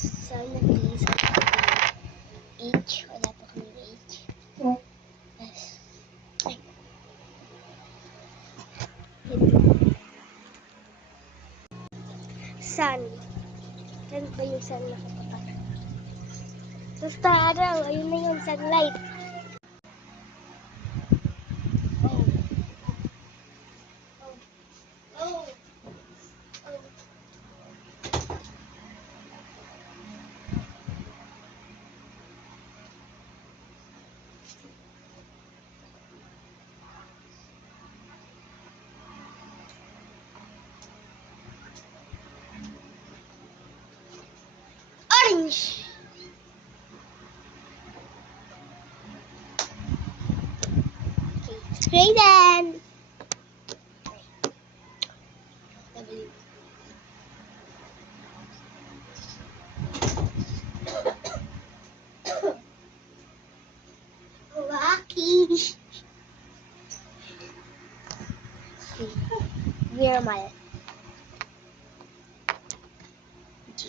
Sana please. H. Wala pa kami H. Yes. Ay. Sun. Saan ba yung sun nakatapat? Basta araw. Ayun na yung sunlight. Orange. Okay, spray then. W. Wacky. Okay. Virmal. G.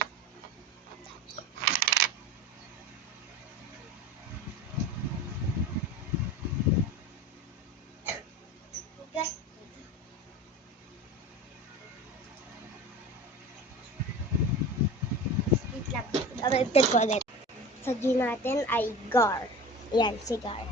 Wait lang. Babaliktad ko ulit. Sa G natin ay Gar. Yan, si Gar.